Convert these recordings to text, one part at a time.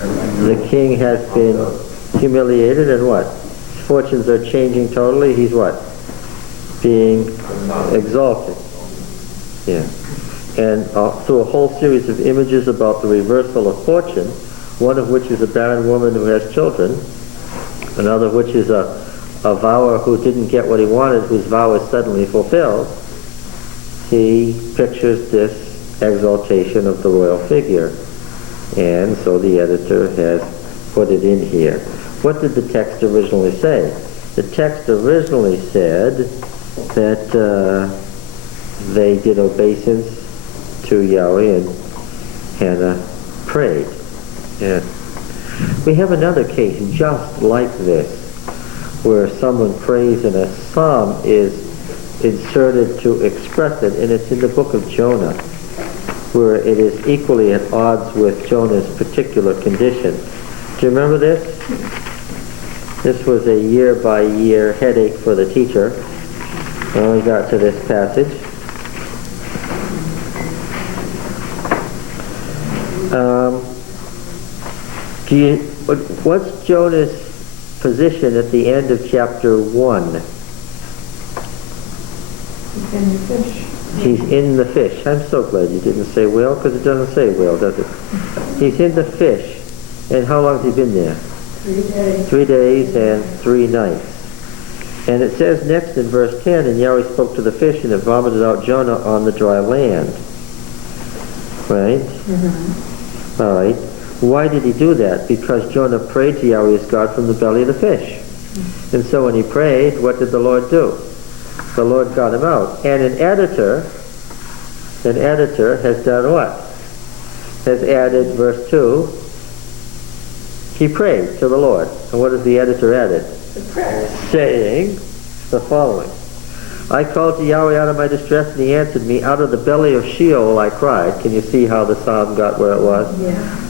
The king has been humiliated, and what? His fortunes are changing totally. He's what? Being exalted. Yeah. And through a whole series of images about the reversal of fortune, one of which is a barren woman who has children, another of which is a vower who didn't get what he wanted, whose vow is suddenly fulfilled. He pictures this exaltation of the royal figure. And so the editor has put it in here. What did the text originally say? The text originally said that they did obeisance to Yahweh, and Hannah prayed. Yeah. We have another case just like this, where someone prays and a psalm is inserted to express it, and it's in the book of Jonah, where it is equally at odds with Jonah's particular condition. Do you remember this? This was a year-by-year headache for the teacher when we got to this passage. What's Jonah's position at the end of chapter 1? He's in the fish. He's in the fish. I'm so glad you didn't say whale, because it doesn't say whale, does it? He's in the fish. And how long has he been there? 3 days. 3 days and 3 nights. And it says next in verse 10, and Yahweh spoke to the fish, and it vomited out Jonah on the dry land. Right? Mm-hmm. All right. Why did he do that? Because Jonah prayed to Yahweh his God from the belly of the fish. Mm-hmm. And so when he prayed, what did the Lord do? The Lord got him out. And an editor has done what? Has added verse 2. He prayed to the Lord. And what has the editor added? The prayer. Saying the following. I called to Yahweh out of my distress, and he answered me. Out of the belly of Sheol I cried. Can you see how the psalm got where it was? Yeah.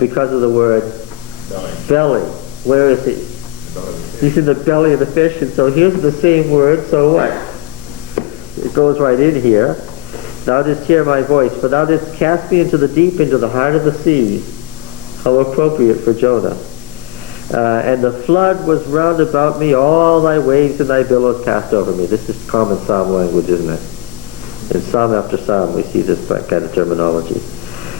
Because of the word belly. Where is it? He's in the belly of the fish, and so here's the same word, so what? It goes right in here. Thou didst hear my voice, for thou didst cast me into the deep, into the heart of the seas. How appropriate for Jonah. And the flood was round about me, all thy waves and thy billows passed over me. This is common psalm language, isn't it? In psalm after psalm we see this kind of terminology.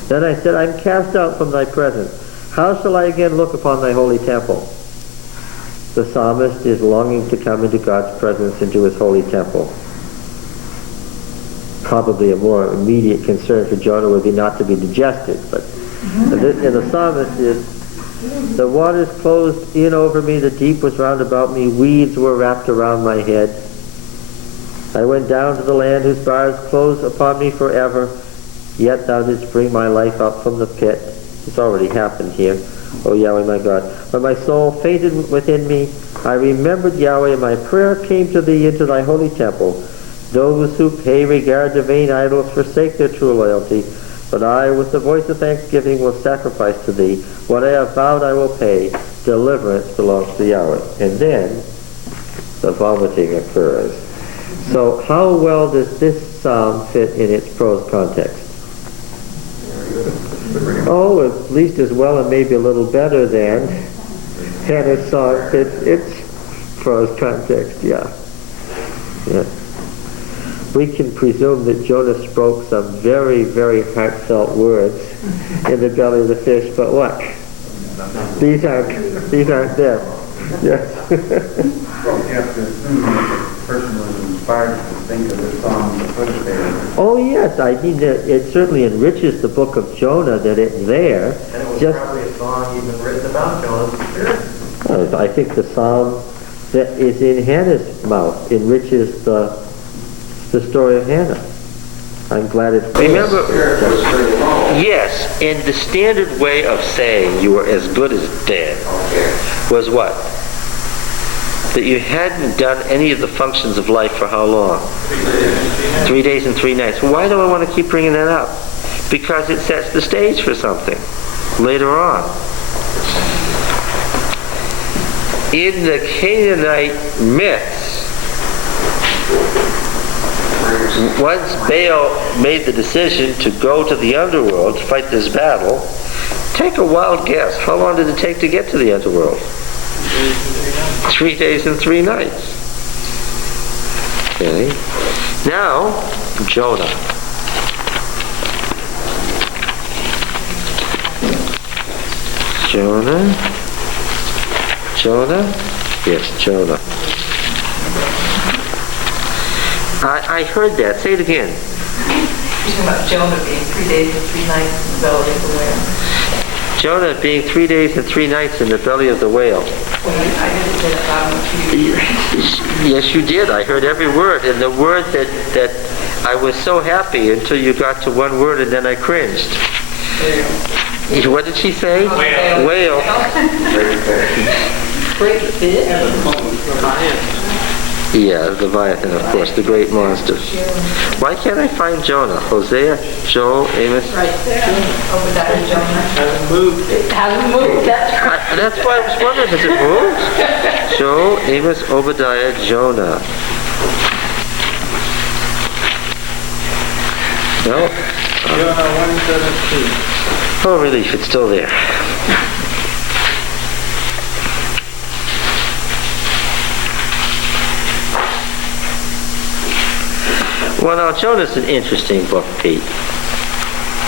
Then I said, I'm cast out from thy presence. How shall I again look upon thy holy temple? The psalmist is longing to come into God's presence, into his holy temple. Probably a more immediate concern for Jonah would be not to be digested, but and the psalmist is, the waters closed in over me, the deep was round about me, weeds were wrapped around my head. I went down to the land whose bars closed upon me forever, yet thou didst bring my life up from the pit. It's already happened here. O Yahweh my God. When my soul fainted within me, I remembered Yahweh, and my prayer came to thee into thy holy temple. Those who pay regard to vain idols forsake their true loyalty, but I, with the voice of thanksgiving, will sacrifice to thee. What I have vowed I will pay. Deliverance belongs to Yahweh. And then the vomiting occurs. So how well does this psalm fit in its prose context? Oh, at least as well and maybe a little better than Hannah's song fits its prose context, yeah. We can presume that Jonah spoke some very, very heartfelt words in the belly of the fish, but what? These aren't them. Yes. Well, you have to assume that the person was inspired to think of this song as a footstep. Oh yes, I mean it certainly enriches the book of Jonah that it's there. And it was probably a song even written about Jonah's spirit. I think the psalm that is in Hannah's mouth enriches the story of Hannah. I'm glad it's... Remember, yes, and the standard way of saying you were as good as dead was what? That you hadn't done any of the functions of life for how long? 3 days and 3 nights. Why do I want to keep bringing that up? Because it sets the stage for something later on. In the Canaanite myths, once Baal made the decision to go to the underworld to fight this battle, Take a wild guess. How long did it take to get to the underworld? 3 days and 3 nights. Okay. Now, Jonah. Jonah? Yes, Jonah. I heard that. Say it again. You're talking about Jonah being 3 days and 3 nights in the belly of the whale. Jonah being 3 days and 3 nights in the belly of the whale. Well, I didn't say that about you. Yes, you did. I heard every word. And the word that I was so happy until you got to one word and then I cringed. What did she say? Whale. Great fish. Yeah, Leviathan, of course, the great monster. Why can't I find Jonah? Hosea, Joel, Amos? Right there. Obadiah, Jonah. Hasn't moved. It hasn't moved, that's right. That's why I was wondering, has it moved? Joel, Amos, Obadiah, Jonah. No? Jonah 1:17. Oh, relief, it's still there. Well, now, Jonah's an interesting book, Pete.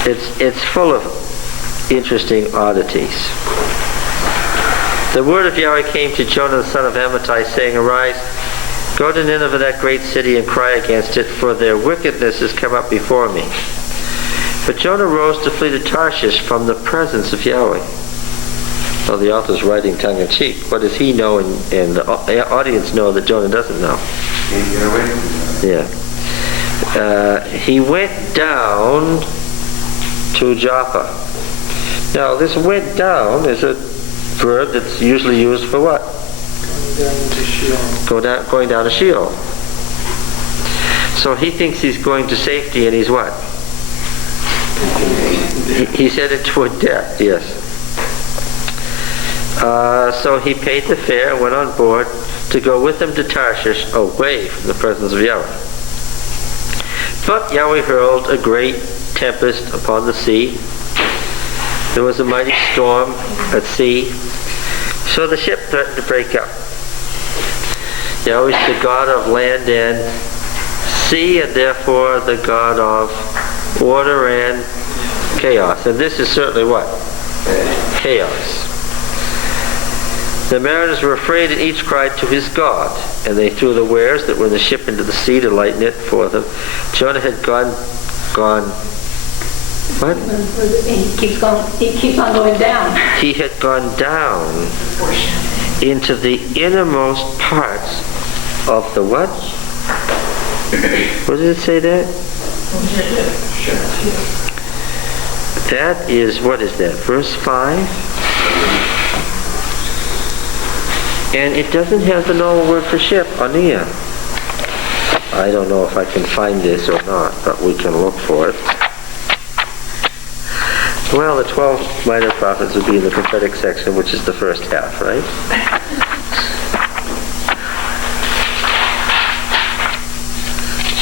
It's full of interesting oddities. The word of Yahweh came to Jonah the son of Amittai, saying, Arise, go to Nineveh, that great city, and cry against it, for their wickedness has come up before me. But Jonah rose to flee to Tarshish from the presence of Yahweh. Well, the author's writing tongue-in-cheek. What does he know and the audience know that Jonah doesn't know? Can't get away from that. Yeah. He went down to Joppa. Now, this went down is a verb that's usually used for what? Going down to Sheol. So he thinks he's going to safety, and he's what? He's headed toward death, yes. So he paid the fare and went on board to go with them to Tarshish, away from the presence of Yahweh. But Yahweh hurled a great tempest upon the sea. There was a mighty storm at sea, so the ship threatened to break up. Yahweh is the God of land and sea, and therefore the God of order and chaos. And this is certainly what? Chaos. The mariners were afraid, and each cried to his God. And they threw the wares that were in the ship into the sea to lighten it for them. Jonah had gone. What? He keeps on going down. He had gone down into the innermost parts of the what? What did it say there? That is, what is that? Verse 5? And it doesn't have the normal word for ship, ania. I don't know if I can find this or not, but we can look for it. Well, the 12 minor prophets would be in the prophetic section, which is the first half, right?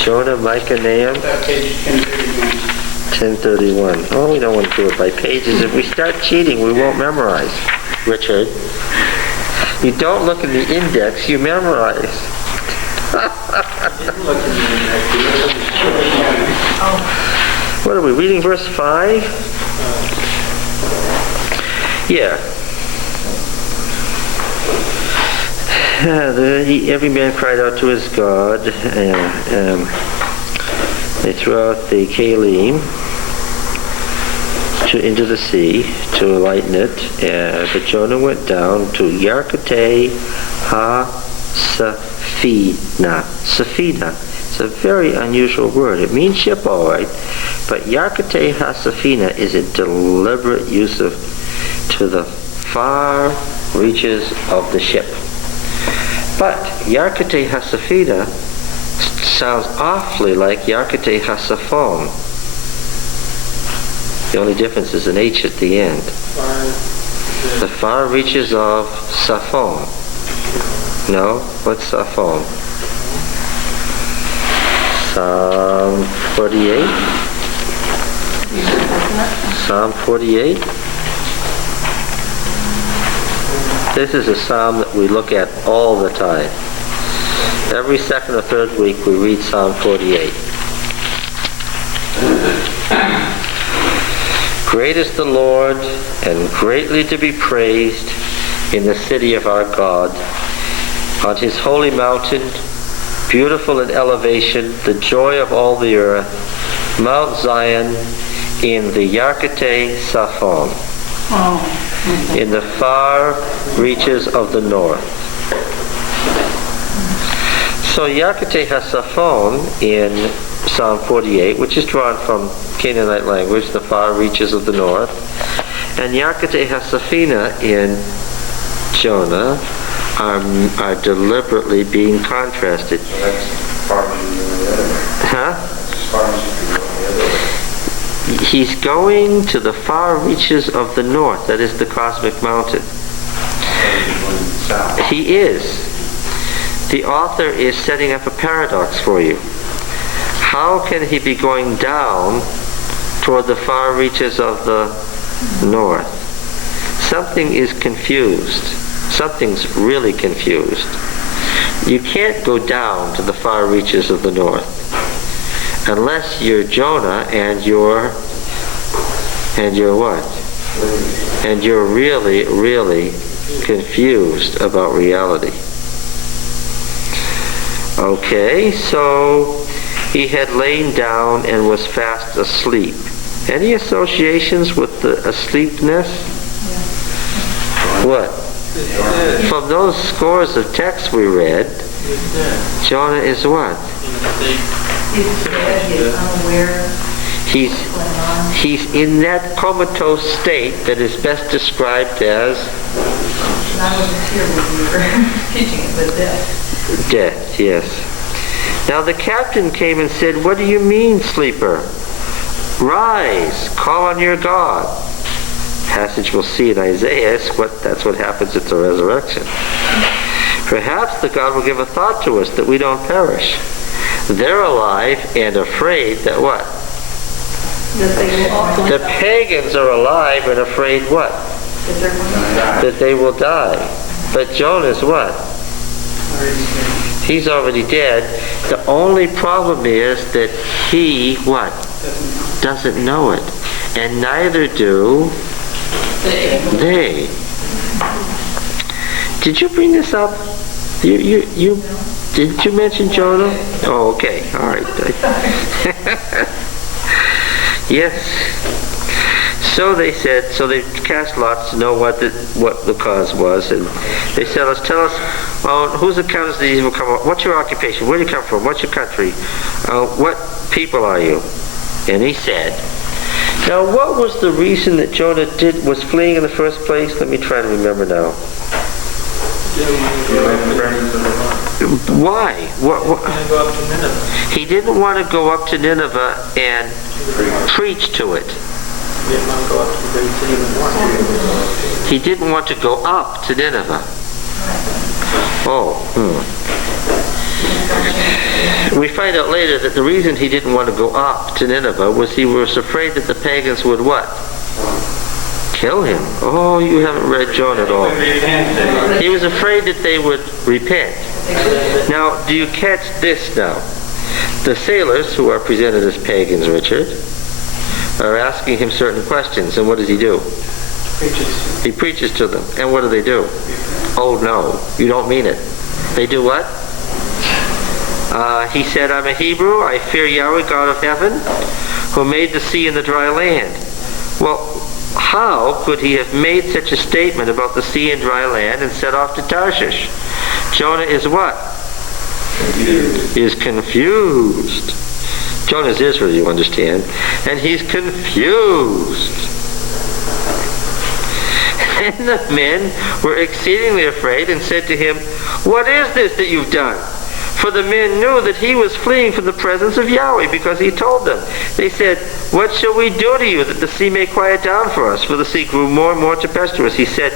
Jonah, Micah, Nahum. Page 1031. 1031. Oh, we don't want to do it by pages. If we start cheating, we won't memorize. Richard. You don't look in the index, you memorize. What are we reading? Verse 5? Yeah. Every man cried out to his God. They threw out the kalim into the sea to lighten it, but Jonah went down to Yarkate ha-Safina. Safina. It's a very unusual word. It means ship, all right, but Yarkate ha-Safina is a deliberate use of to the far reaches of the ship. But Yarkate ha-Safina sounds awfully like Yarkate ha-Safon. The only difference is an H at the end. The far reaches of Saphon. No? What's Saphon? Psalm 48? Psalm 48? This is a psalm that we look at all the time. Every second or third week we read Psalm 48. Great is the Lord, and greatly to be praised in the city of our God, on his holy mountain, beautiful in elevation, the joy of all the earth, Mount Zion, in the Yarkate Saphon, in the far reaches of the north. So Yarkate HaSaphon in Psalm 48, which is drawn from Canaanite language, the far reaches of the north, and Yarkate HaSaphina in Jonah are deliberately being contrasted. So that's far as you go the other way. Huh? As far as you can go the other way. He's going to the far reaches of the north, that is the cosmic mountain. South. He is. The author is setting up a paradox for you. How can he be going down toward the far reaches of the north? Something is confused. Something's really confused. You can't go down to the far reaches of the north unless you're Jonah and you're what? And you're really, really confused about reality. Okay, so he had lain down and was fast asleep. Any associations with the asleepness? What? From those scores of texts we read, Jonah is what? He's dead, he's unaware. He's in that comatose state that is best described as And I wasn't here when you were teaching it, but death. death, yes. Now the captain came and said, "What do you mean, sleeper? Rise, call on your God." Passage we'll see in Isaiah, that's what happens at the resurrection. Perhaps the God will give a thought to us that we don't perish. They're alive and afraid that what? That they will all The pagans are alive and afraid what? that they're going to die. That they will die. But Jonah's what? He's already dead. The only problem is that he, what? Doesn't know it. And neither do they. Did you bring this up? You did you mention Jonah? Oh, okay. All right. Yes. So they said. So they cast lots to know what the cause was, and they said, "Tell us, whose account is these will come up? What's your occupation? Where do you come from? What's your country? What people are you?" And he said. Now, what was the reason that Jonah was fleeing in the first place? Let me try to remember now. Why? He didn't want to go up to Nineveh and preach to it. He didn't want to go up to Nineveh. We find out later that the reason he didn't want to go up to Nineveh was he was afraid that the pagans would what? Kill him. Oh, you haven't read Jonah at all. He was afraid that they would repent. Now, do you catch this now? The sailors, who are presented as pagans, Richard, are asking him certain questions, and what does he do? He preaches to them. And what do they do? Oh no, you don't mean it. They do what? He said, "I'm a Hebrew, I fear Yahweh, God of heaven, who made the sea and the dry land." Well, how could he have made such a statement about the sea and dry land and set off to Tarshish? Jonah is what? Confused. Is confused. Jonah is Israel, you understand. And he's confused. And the men were exceedingly afraid and said to him, "What is this that you've done?" For the men knew that he was fleeing from the presence of Yahweh, because he told them. They said, "What shall we do to you that the sea may quiet down for us?" For the sea grew more and more tempestuous. He said,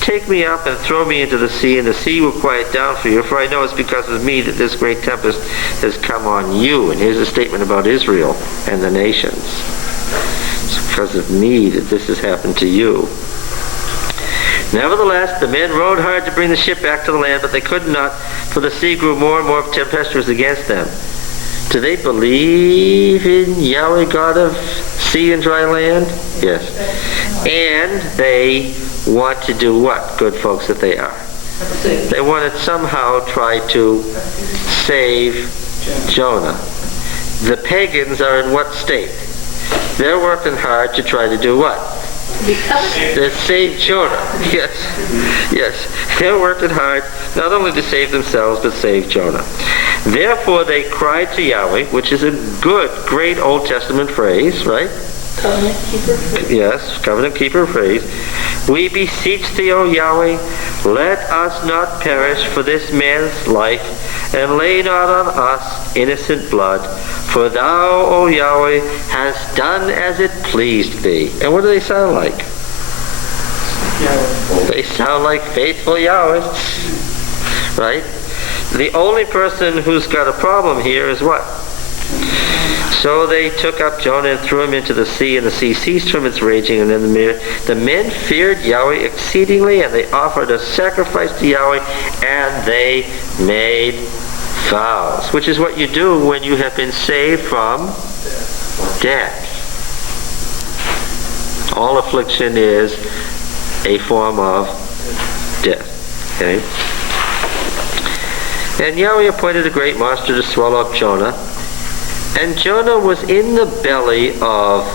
"Take me up and throw me into the sea, and the sea will quiet down for you. For I know it's because of me that this great tempest has come on you." And here's a statement about Israel and the nations. It's because of me that this has happened to you. Nevertheless, the men rowed hard to bring the ship back to the land, but they could not, for the sea grew more and more tempestuous against them. Do they believe in Yahweh, God of sea and dry land? Yes. And they want to do what, good folks that they are? They want to somehow try to save Jonah. The pagans are in what state? They're working hard to try to do what? To save Jonah. Yes. Yes. They're working hard not only to save themselves, but save Jonah. Therefore they cried to Yahweh, which is a good, great Old Testament phrase, right? Covenant keeper. Yes, covenant keeper phrase. We beseech thee, O Yahweh, let us not perish for this man's life, and lay not on us innocent blood. For thou, O Yahweh, hast done as it pleased thee. And what do they sound like? They sound like faithful Yahwists, right? The only person who's got a problem here is what? So they took up Jonah and threw him into the sea, and the sea ceased from its raging. And then the men feared Yahweh exceedingly, and they offered a sacrifice to Yahweh, and they made vows, which is what you do when you have been saved from death. All affliction is a form of death. Okay? And Yahweh appointed a great monster to swallow up Jonah. And Jonah was in the belly of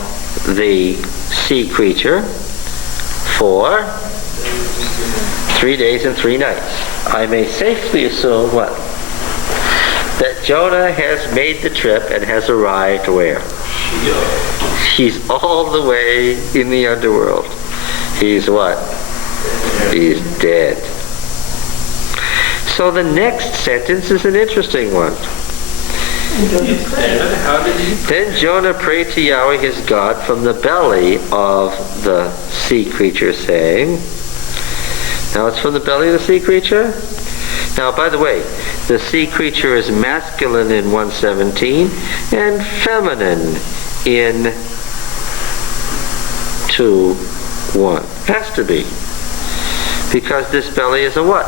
the sea creature for 3 days and 3 nights. I may safely assume what? That Jonah has made the trip and has arrived where? He's all the way in the underworld. He's what? He's dead. So the next sentence is an interesting one. Then Jonah prayed to Yahweh his God from the belly of the sea creature, saying, now it's from the belly of the sea creature? Now, by the way, the sea creature is masculine in 117 and feminine in 2:1. Has to be. Because this belly is a what?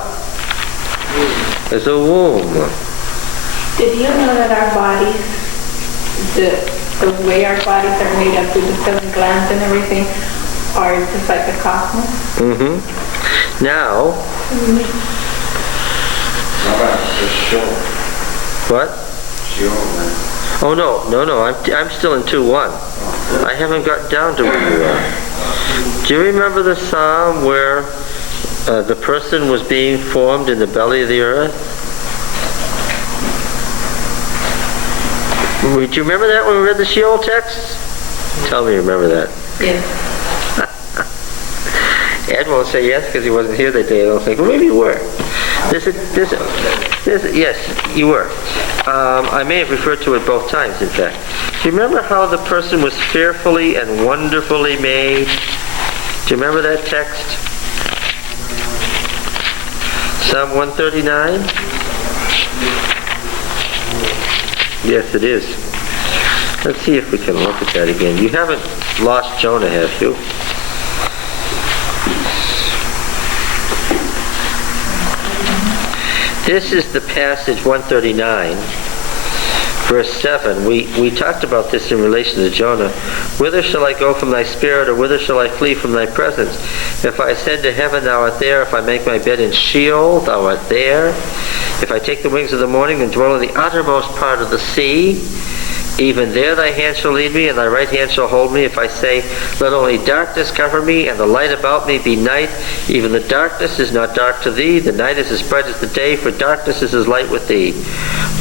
Is a womb. Did you know that our bodies, the way our bodies are made up with the 7 glands and everything, are just like the cosmos? Mm-hmm. Now, what? Oh no, I'm still in 2:1. I haven't got down to where you are. Do you remember the psalm where the person was being formed in the belly of the earth? Do you remember that when we read the Sheol text? Tell me you remember that. Yes. Ed won't say yes because he wasn't here that day. I'll think, well, maybe you were. Yes, you were. I may have referred to it both times, in fact. Do you remember how the person was fearfully and wonderfully made? Do you remember that text? Psalm 139? Yes, it is. Let's see if we can look at that again. You haven't lost Jonah, have you? This is the passage 139, verse 7. We talked about this in relation to Jonah. Whither shall I go from thy spirit, or whither shall I flee from thy presence? If I ascend to heaven, thou art there. If I make my bed in Sheol, thou art there. If I take the wings of the morning and dwell in the uttermost part of the sea, even there thy hand shall lead me, and thy right hand shall hold me. If I say, let only darkness cover me, and the light about me be night, even the darkness is not dark to thee. The night is as bright as the day, for darkness is as light with thee.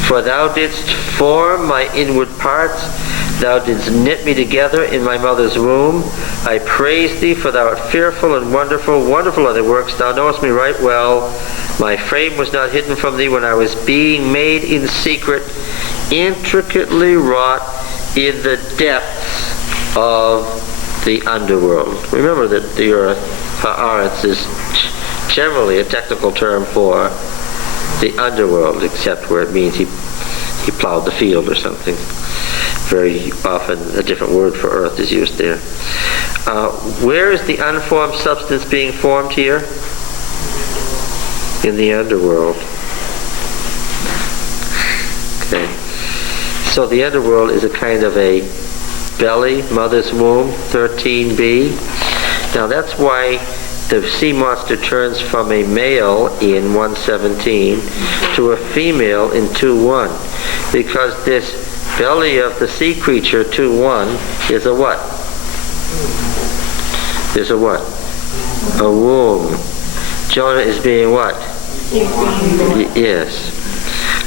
For thou didst form my inward parts. Thou didst knit me together in my mother's womb. I praise thee, for thou art fearful and wonderful. Wonderful are thy works. Thou knowest me right well. My frame was not hidden from thee when I was being made in secret, intricately wrought in the depths of the underworld. Remember that the earth, haaretz, is generally a technical term for the underworld, except where it means he plowed the field or something. very often a different word for earth is used there. Where is the unformed substance being formed here? In the underworld. Okay. So the underworld is a kind of a belly, mother's womb, 13b. Now that's why the sea monster turns from a male in 117 to a female in 2:1, because this belly of the sea creature 2:1 is a what? Is a what? A womb. Jonah is being what? Yes.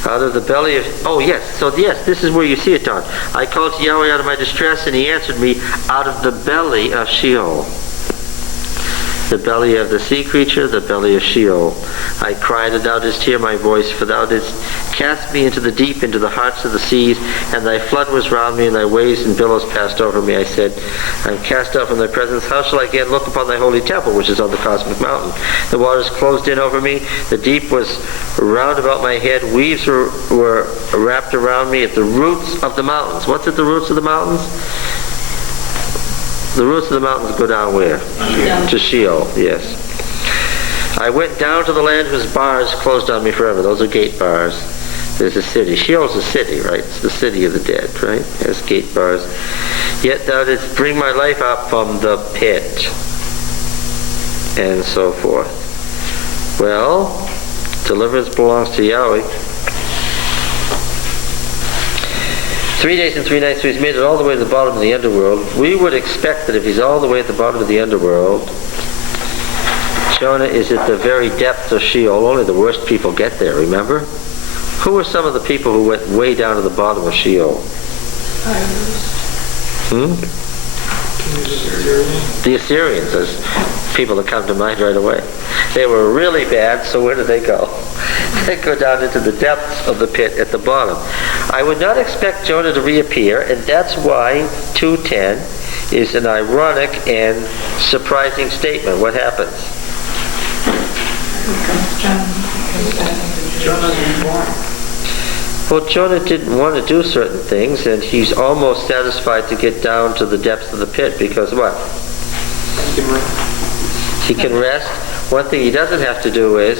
Out of the belly of... Oh, yes. So, yes, this is where you see it, Don. I called to Yahweh out of my distress, and he answered me out of the belly of Sheol. The belly of the sea creature, the belly of Sheol. I cried, and thou didst hear my voice, for thou didst cast me into the deep, into the hearts of the seas, and thy flood was round me, and thy waves and billows passed over me. I said, I am cast out from thy presence. How shall I again look upon thy holy temple, which is on the cosmic mountain? The waters closed in over me. The deep was round about my head. Weaves were wrapped around me at the roots of the mountains. What's at the roots of the mountains? The roots of the mountains go down where? To Sheol, yes. I went down to the land whose bars closed on me forever. Those are gate bars. There's a city. Sheol's a city, right? It's the city of the dead, right? It has gate bars. Yet thou didst bring my life up from the pit. And so forth. Well, deliverance belongs to Yahweh. 3 days and 3 nights, so he's made it all the way to the bottom of the underworld. We would expect that if he's all the way at the bottom of the underworld, Jonah is at the very depths of Sheol. Only the worst people get there, remember? Who were some of the people who went way down to the bottom of Sheol? The Assyrians, as people that come to mind right away. They were really bad, so where did they go? They go down into the depths of the pit at the bottom. I would not expect Jonah to reappear, and that's why 2:10 is an ironic and surprising statement. What happens? Jonah's reborn. Well, Jonah didn't want to do certain things, and he's almost satisfied to get down to the depths of the pit, because what? He can rest. One thing he doesn't have to do is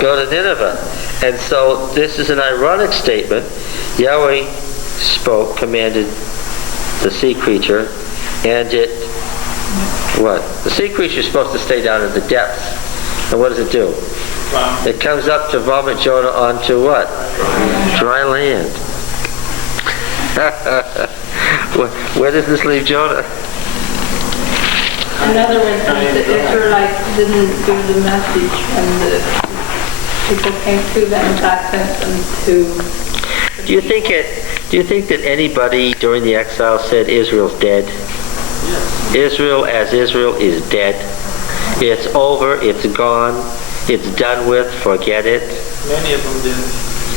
go to Nineveh. And so this is an ironic statement. Yahweh spoke, commanded the sea creature, and it, what? The sea creature is supposed to stay down in the depths. And what does it do? It comes up to vomit Jonah onto what? Dry land. Where does this leave Jonah? In other words, the Israelites didn't do the message, and the people came to them, God sent them to... Do you think that anybody during the exile said Israel's dead? Yes. Israel as Israel is dead. It's over, it's gone, it's done with, forget it. Many of them did.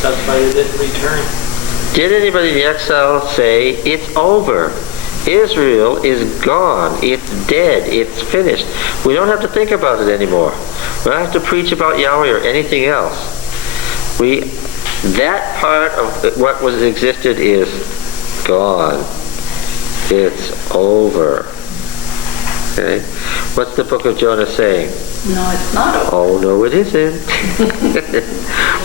That's why they didn't return. Did anybody in the exile say, it's over? Israel is gone. It's dead. It's finished. We don't have to think about it anymore. We don't have to preach about Yahweh or anything else. That part of what was existed is gone. It's over. Okay? What's the book of Jonah saying? No, it's not over. Oh, no, it isn't.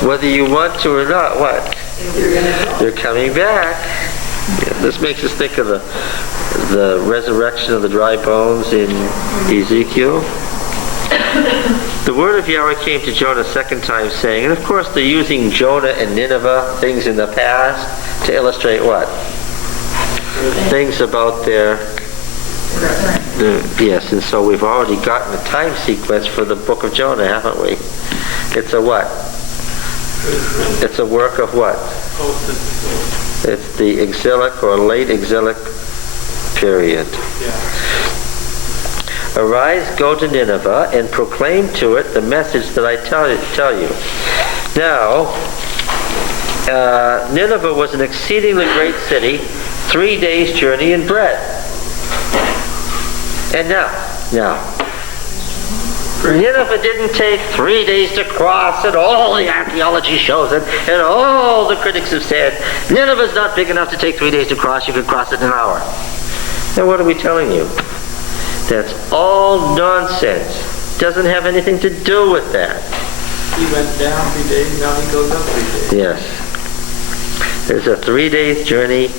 Whether you want to or not, what? They're coming back. Yeah, this makes us think of the resurrection of the dry bones in Ezekiel. The word of Yahweh came to Jonah a second time, saying, and of course they're using Jonah and Nineveh, things in the past, to illustrate what? Things about yes, and so we've already gotten a time sequence for the book of Jonah, haven't we? It's a what? It's a work of what? It's the exilic or late exilic period. Yeah. Arise, go to Nineveh, and proclaim to it the message that I tell you. Now, Nineveh was an exceedingly great city, 3 days' journey in breadth. And now, Nineveh didn't take 3 days to cross, and all the archaeology shows it, and all the critics have said, Nineveh's not big enough to take 3 days to cross, you could cross it in an hour. And what are we telling you? That's all nonsense. Doesn't have anything to do with that. He went down 3 days, now he goes up 3 days. Yes. There's a 3 days journey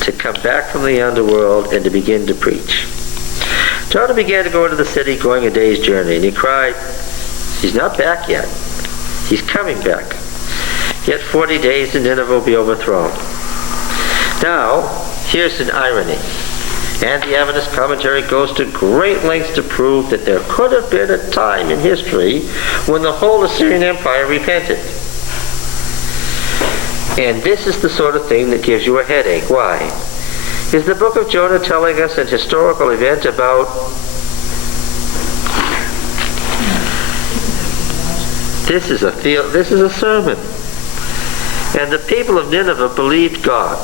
to come back from the underworld and to begin to preach. Jonah began to go into the city, going a day's journey, and he cried, he's not back yet. He's coming back. Yet 40 days and Nineveh will be overthrown. Now, here's an irony. And the Adventist commentary goes to great lengths to prove that there could have been a time in history when the whole Assyrian Empire repented. And this is the sort of thing that gives you a headache. Why? Is the book of Jonah telling us an historical event about this is a sermon. And the people of Nineveh believed God.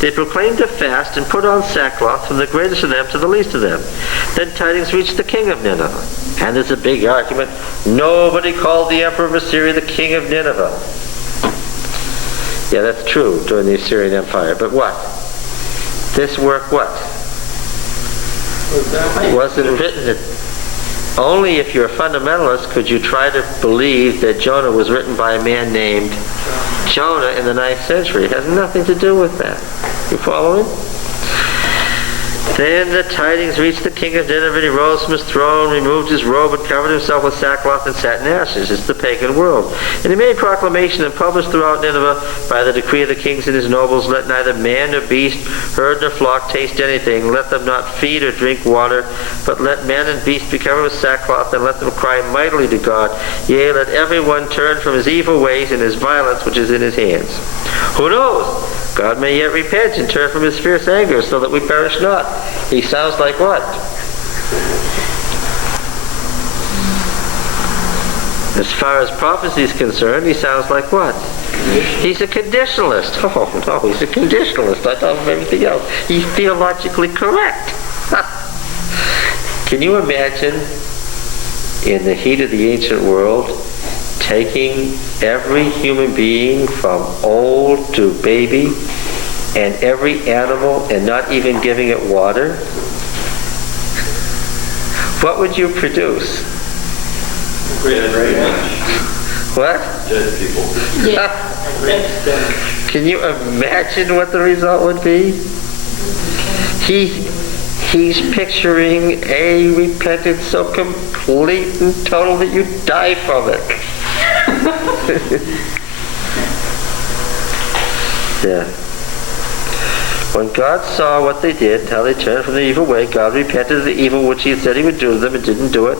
They proclaimed a fast and put on sackcloth from the greatest of them to the least of them. Then tidings reached the king of Nineveh. And there's a big argument. Nobody called the emperor of Assyria the king of Nineveh. Yeah, that's true during the Assyrian Empire. But what? This work what? Wasn't written. Only if you're a fundamentalist could you try to believe that Jonah was written by a man named Jonah in the 9th century. It has nothing to do with that. You following? Then the tidings reached the king of Nineveh, and he rose from his throne, removed his robe, and covered himself with sackcloth and sat in ashes. It's the pagan world. And he made proclamation and published throughout Nineveh, by the decree of the kings and his nobles, let neither man nor beast, herd nor flock taste anything. Let them not feed or drink water, but let man and beast be covered with sackcloth, and let them cry mightily to God. Yea, let everyone turn from his evil ways and his violence which is in his hands. Who knows? God may yet repent and turn from his fierce anger, so that we perish not. He sounds like what? As far as prophecy is concerned, he sounds like what? He's a conditionalist. Oh, no, he's a conditionalist. I thought of everything else. He's theologically correct. Can you imagine, in the heat of the ancient world, taking every human being from old to baby and every animal and not even giving it water? What would you produce? What? Dead people. Yeah. Can you imagine what the result would be? He's picturing a repentance so complete and total that you die from it. Yeah. When God saw what they did, how they turned from the evil way, God repented of the evil which he had said he would do to them and didn't do it.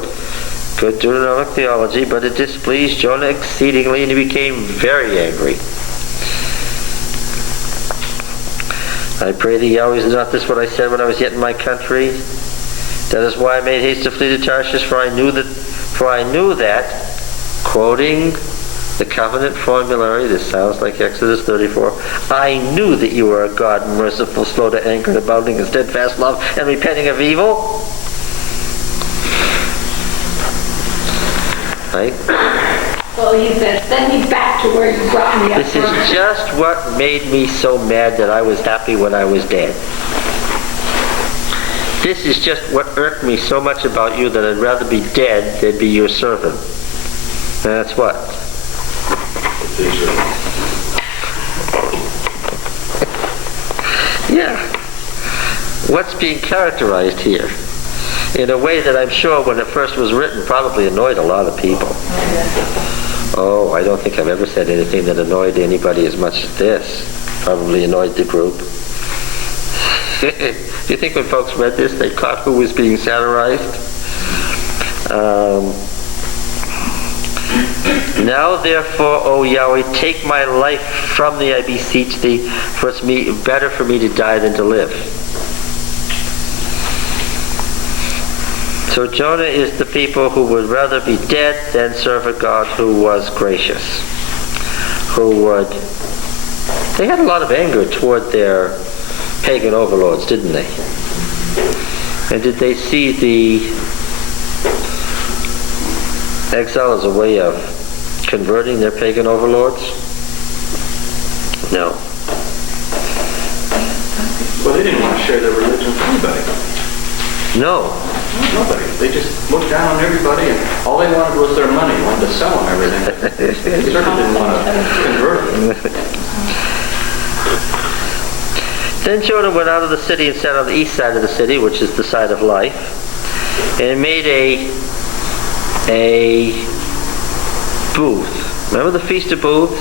Good Deuteronomic theology, but it displeased Jonah exceedingly, and he became very angry. I pray thee, Yahweh, is not this what I said when I was yet in my country? That is why I made haste to flee to Tarshish, for I knew that, quoting the covenant formulary, this sounds like Exodus 34, I knew that you were a God merciful, slow to anger, and abounding in steadfast love, and repenting of evil. Right? Well, he said, send me back to where you brought me up This is from. just what made me so mad that I was happy when I was dead. This is just what irked me so much about you that I'd rather be dead than be your servant. And that's what? Yeah. What's being characterized here? In a way that I'm sure when it first was written probably annoyed a lot of people. Oh, I don't think I've ever said anything that annoyed anybody as much as this. Probably annoyed the group. Do you think when folks read this they caught who was being satirized? Now therefore, O Yahweh, take my life from thee, I beseech thee, for it's better for me to die than to live. So Jonah is the people who would rather be dead than serve a God who was gracious. They had a lot of anger toward their pagan overlords, didn't they? And did they see exile as a way of converting their pagan overlords? No. Well, they didn't want to share their religion with anybody. No. Nobody. They just looked down on everybody, and all they wanted was their money. Wanted to sell them everything. They certainly didn't want to convert them. Then Jonah went out of the city and sat on the east side of the city, which is the side of life, and made a booth. Remember the Feast of Booths?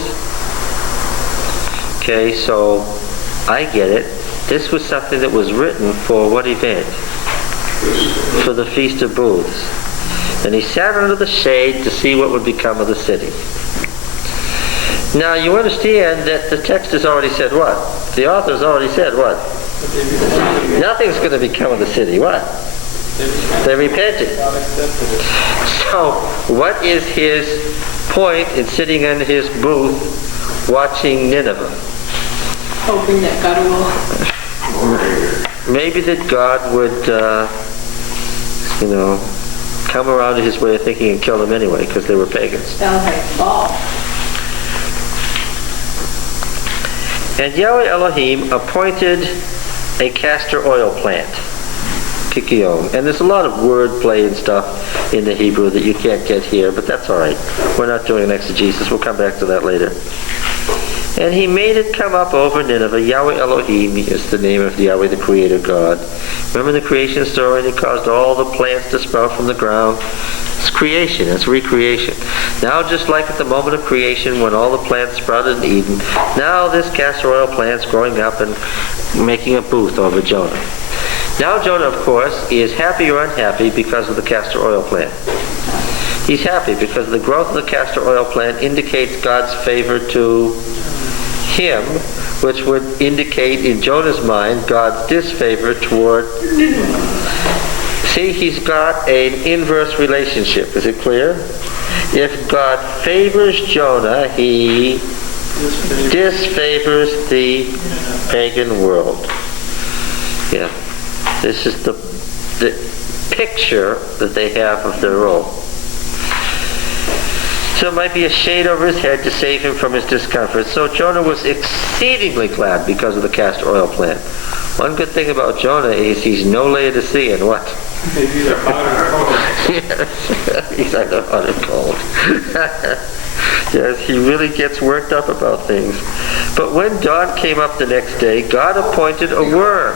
Okay, so I get it. This was something that was written for what event? For the Feast of Booths. And he sat under the shade to see what would become of the city. Now you understand that the text has already said what? The author has already said what? Nothing's going to become of the city. What? They repented. So what is his point in sitting in his booth watching Nineveh? Hoping that God will. Maybe that God would, come around to his way of thinking and kill them anyway, because they were pagans. Sounds like fall. And Yahweh Elohim appointed a castor oil plant, Kikion. And there's a lot of word play and stuff in the Hebrew that you can't get here, but that's all right. We're not doing an exegesis. We'll come back to that later. And he made it come up over Nineveh. Yahweh Elohim is the name of Yahweh, the Creator God. Remember the creation story? And he caused all the plants to sprout from the ground. It's creation. It's recreation. Now, just like at the moment of creation when all the plants sprouted in Eden, now this castor oil plant's growing up and making a booth over Jonah. Now Jonah, of course, is happy or unhappy because of the castor oil plant. He's happy because the growth of the castor oil plant indicates God's favor to him, which would indicate in Jonah's mind God's disfavor toward. See, he's got an inverse relationship. Is it clear? If God favors Jonah, he disfavors the pagan world. Yeah. This is the picture that they have of their role. So it might be a shade over his head to save him from his discomfort. So Jonah was exceedingly glad because of the castor oil plant. One good thing about Jonah is he's no Laodicean. What? He's a hot and cold. Yes, he's either hot or cold. Yes, he really gets worked up about things. But when dawn came up the next day, God appointed a worm.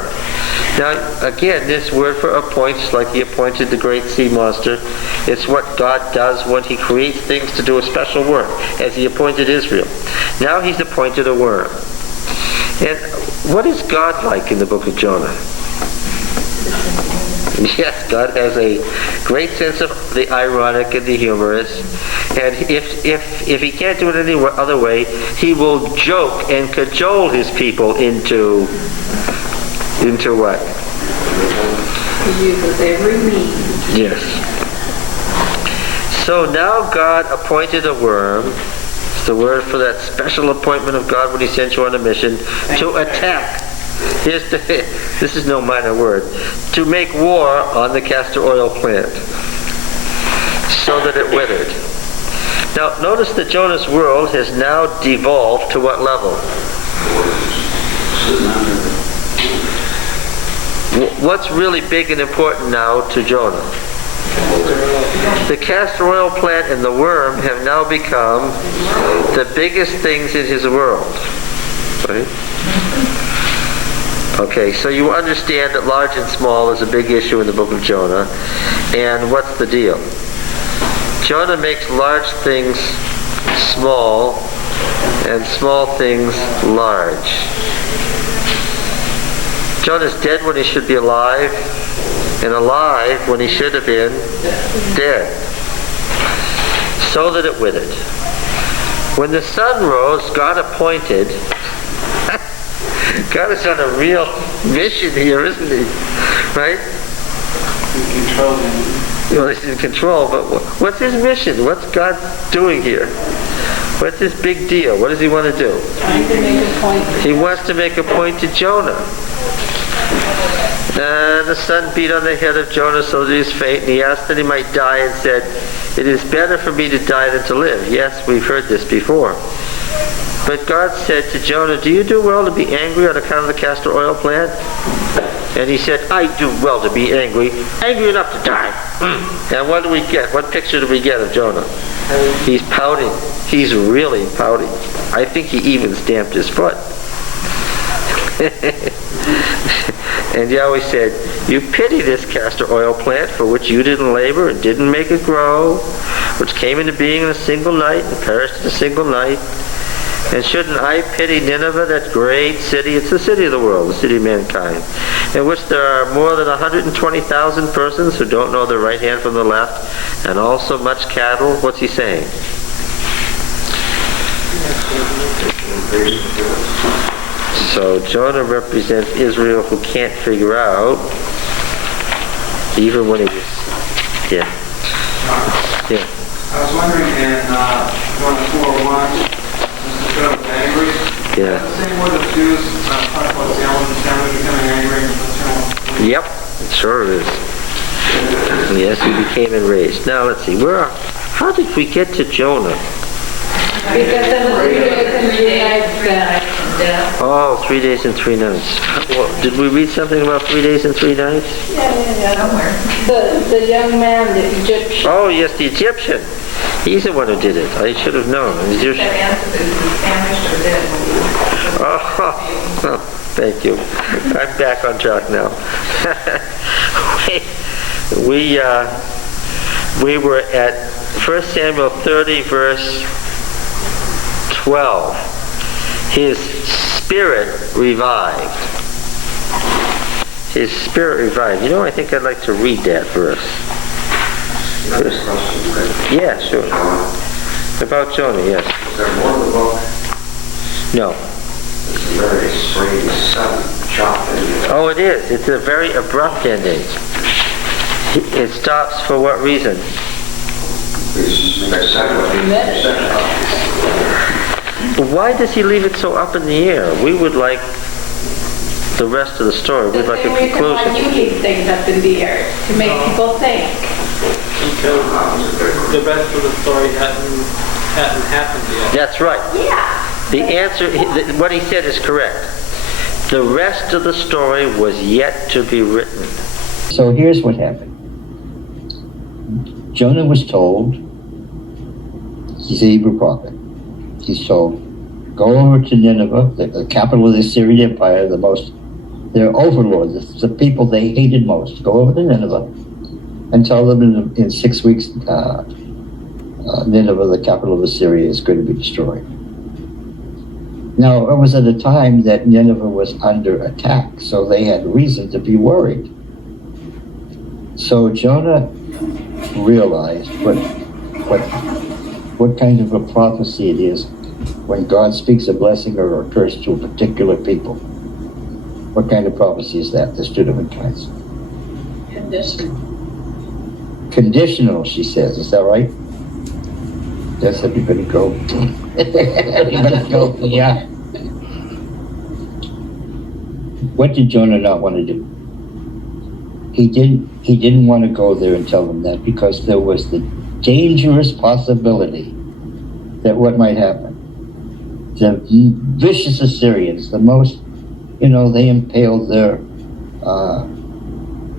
Now, again, this word for appoint is like he appointed the great sea monster. It's what God does when he creates things to do a special work, as he appointed Israel. Now he's appointed a worm. And what is God like in the book of Jonah? Yes, God has a great sense of the ironic and the humorous. And if he can't do it any other way, he will joke and cajole his people into what? He uses every means. Yes. So now God appointed a worm. It's the word for that special appointment of God when he sent you on a mission to attack. This is no minor word. To make war on the castor oil plant so that it withered. Now notice that Jonah's world has now devolved to what level? What's really big and important now to Jonah? The castor oil plant and the worm have now become the biggest things in his world. Right? Okay, so you understand that large and small is a big issue in the book of Jonah. And what's the deal? Jonah makes large things small and small things large. Jonah's dead when he should be alive, and alive when he should have been dead, so that it withered. When the sun rose, God appointed. God is on a real mission here, isn't he? Right? He's controlling. Well, he's in control, but what's his mission? What's God doing here? What's his big deal? What does he want to do? Trying to make a point. He wants to make a point to Jonah. And the sun beat on the head of Jonah so that he was faint, and he asked that he might die and said, "It is better for me to die than to live." Yes, we've heard this before. But God said to Jonah, "Do you do well to be angry on account of the castor oil plant?" And he said, "I do well to be angry enough to die." And what do we get? What picture do we get of Jonah? He's pouting. He's really pouting. I think he even stamped his foot. And Yahweh said, "You pity this castor oil plant for which you didn't labor and didn't make it grow, which came into being in a single night and perished in a single night. And shouldn't I pity Nineveh, that great city?" It's the city of the world, the city of mankind, in which there are more than 120,000 persons who don't know their right hand from the left, and also much cattle. What's he saying? So Jonah represents Israel, who can't figure out, even when he was, yeah. I was wondering in Jonah 4:1, Mr. Jonah was angry. Yeah. Is that the same word that Jews talk about the elders and family becoming angry and Jonah? Yep, it sure is. Yes, he became enraged. Now let's see, how did we get to Jonah? Because of the 3 days and 3 nights then. Oh, 3 days and 3 nights. Well, did we read something about 3 days and 3 nights? Yeah. Somewhere. The young man, the Egyptian. Oh, yes, the Egyptian. He's the one who did it. I should have known. The Egyptian. That answer is famished or dead when you... Oh, thank you. I'm back on track now. we were at 1 Samuel 30, verse 12. His spirit revived. His spirit revived. You know, I think I'd like to read that verse. Yeah, sure. About Jonah, yes. Is there more to the book? No. It's a very strange, sudden, chop ending. Oh, it is. It's a very abrupt ending. It stops for what reason? They said what he said. Why does he leave it so up in the air? We would like the rest of the story. We'd like a Why conclusion. you leave things up in the air? To make people think. Because the rest of the story hadn't happened yet. That's right. Yeah. The answer, what he said is correct. The rest of the story was yet to be written. So here's what happened. Jonah was told, he's a Hebrew prophet, he's told, go over to Nineveh, the capital of the Assyrian Empire, their overlords, the people they hated most. Go over to Nineveh and tell them in 6 weeks, Nineveh, the capital of Assyria, is going to be destroyed. Now, it was at a time that Nineveh was under attack, so they had reason to be worried. So Jonah realized what kind of a prophecy it is when God speaks a blessing or a curse to a particular people. What kind of prophecy is that? There's two different kinds. Conditional, she says. Is that right? Yes, everybody go. Everybody go, yeah. What did Jonah not want to do? He didn't want to go there and tell them that because there was the dangerous possibility that what might happen. The vicious Assyrians, the most, they impaled their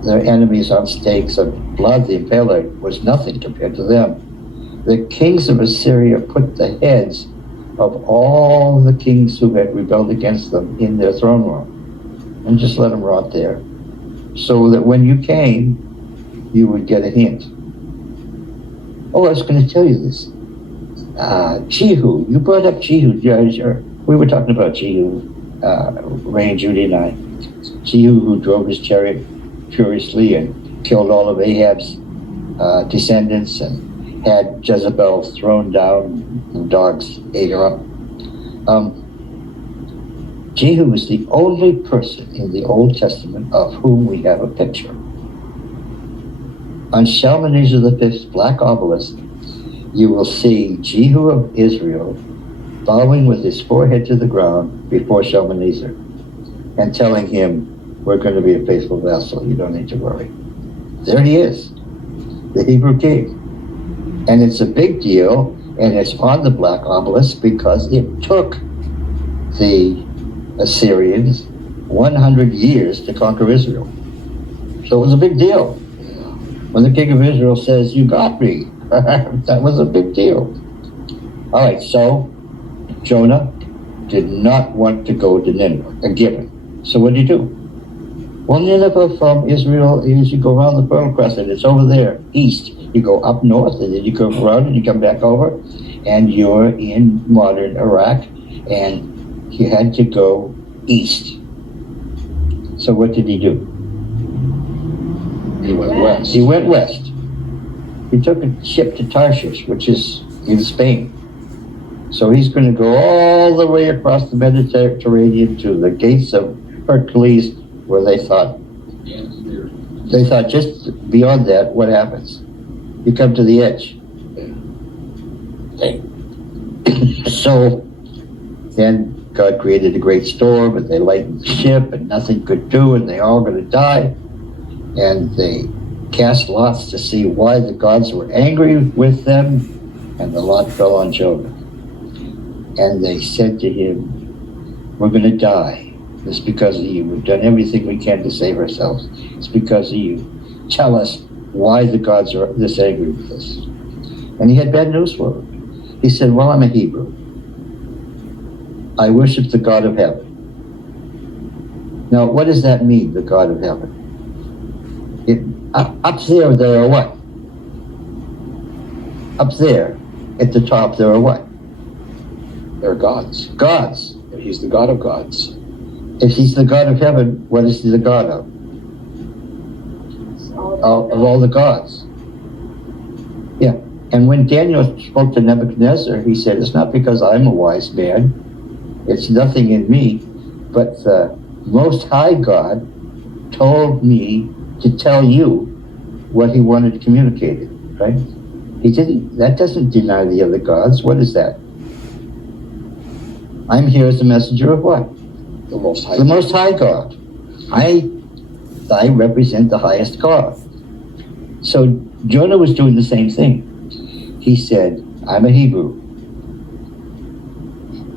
enemies on stakes of blood. The impaler was nothing compared to them. The kings of Assyria put the heads of all the kings who had rebelled against them in their throne room and just let them rot there, so that when you came, you would get a hint. Oh, I was going to tell you this. Jehu, you brought up Jehu. We were talking about Jehu, Ray, Judy and I. Jehu, who drove his chariot furiously and killed all of Ahab's descendants and had Jezebel thrown down and dogs ate her up. Jehu was the only person in the Old Testament of whom we have a picture. On Shalmaneser V's black obelisk, you will see Jehu of Israel bowing with his forehead to the ground before Shalmaneser and telling him, we're going to be a faithful vessel. You don't need to worry. There he is, the Hebrew king. And it's a big deal, and it's on the black obelisk because it took the Assyrians 100 years to conquer Israel. So it was a big deal. When the king of Israel says, "You got me," that was a big deal. All right, so Jonah did not want to go to Nineveh, a given. So what did he do? Well, Nineveh from Israel is you go around the Pearl Crescent. It's over there, east. You go up north, and then you go around and you come back over, and you're in modern Iraq, and he had to go east. So what did he do? He went west. He went west. He took a ship to Tarshish, which is in Spain. So he's going to go all the way across the Mediterranean to the gates of Hercules, where they thought just beyond that, what happens? You come to the edge. So then God created a great storm, and they lightened the ship, and nothing could do, and they all going to die. And they cast lots to see why the gods were angry with them, and the lot fell on Jonah. And they said to him, "We're going to die. It's because of you. We've done everything we can to save ourselves. It's because of you. Tell us why the gods are this angry with us." And he had bad news for them. He said, "Well, I'm a Hebrew. I worship the God of heaven." Now, what does that mean, the God of heaven? Up there are what? Up there, at the top, there are what? They're gods. Gods. He's the God of gods. If he's the God of heaven, what is he the God of? Of all the gods. Yeah. And when Daniel spoke to Nebuchadnezzar, he said, "It's not because I'm a wise man. It's nothing in me, but the Most High God told me to tell you what he wanted communicated," right? That doesn't deny the other gods. What is that? I'm here as a messenger of what? The Most High. The Most High God. I represent the highest God. So Jonah was doing the same thing. He said, "I'm a Hebrew.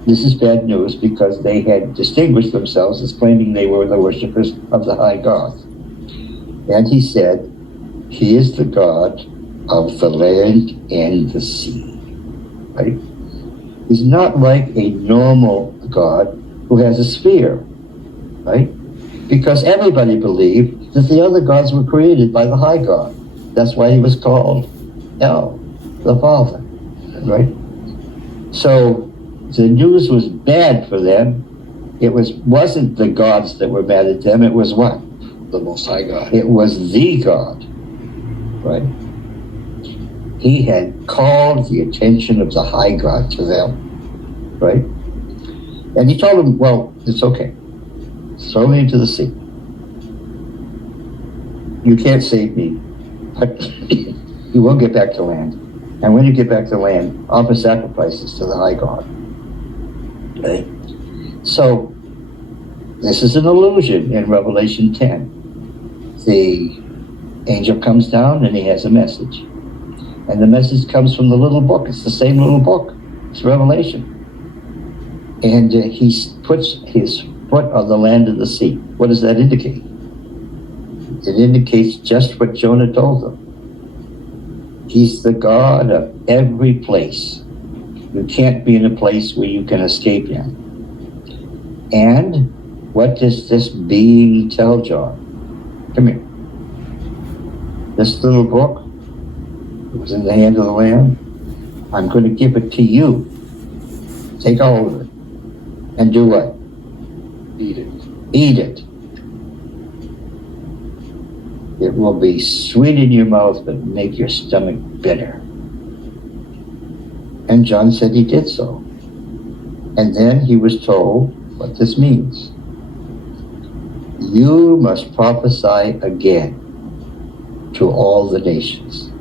This is bad news," because they had distinguished themselves as claiming they were the worshippers of the high God. And he said, "He is the God of the land and the sea." Right? He's not like a normal God who has a sphere, right? Because everybody believed that the other gods were created by the high God. That's why he was called El, the Father, right? So the news was bad for them. It wasn't the gods that were mad at them. It was what? The Most High God. It was the God, right? He had called the attention of the high God to them, right? And he told them, "Well, it's okay. Throw me into the sea. You can't save me, but you will get back to land. And when you get back to land, offer sacrifices to the high God." Okay? So, this is an illusion in Revelation 10. The angel comes down and he has a message. And the message comes from the little book. It's the same little book. It's Revelation. And he puts his foot on the land of the sea. What does that indicate? It indicates just what Jonah told them. He's the God of every place. You can't be in a place where you can escape him. And what does this being tell John? Come here. This little book was in the hand of the Lamb. I'm going to give it to you. Take hold of it. And do what? Eat it. Eat it. It will be sweet in your mouth, but make your stomach bitter. And John said he did so. And then he was told what this means. You must prophesy again to all the nations.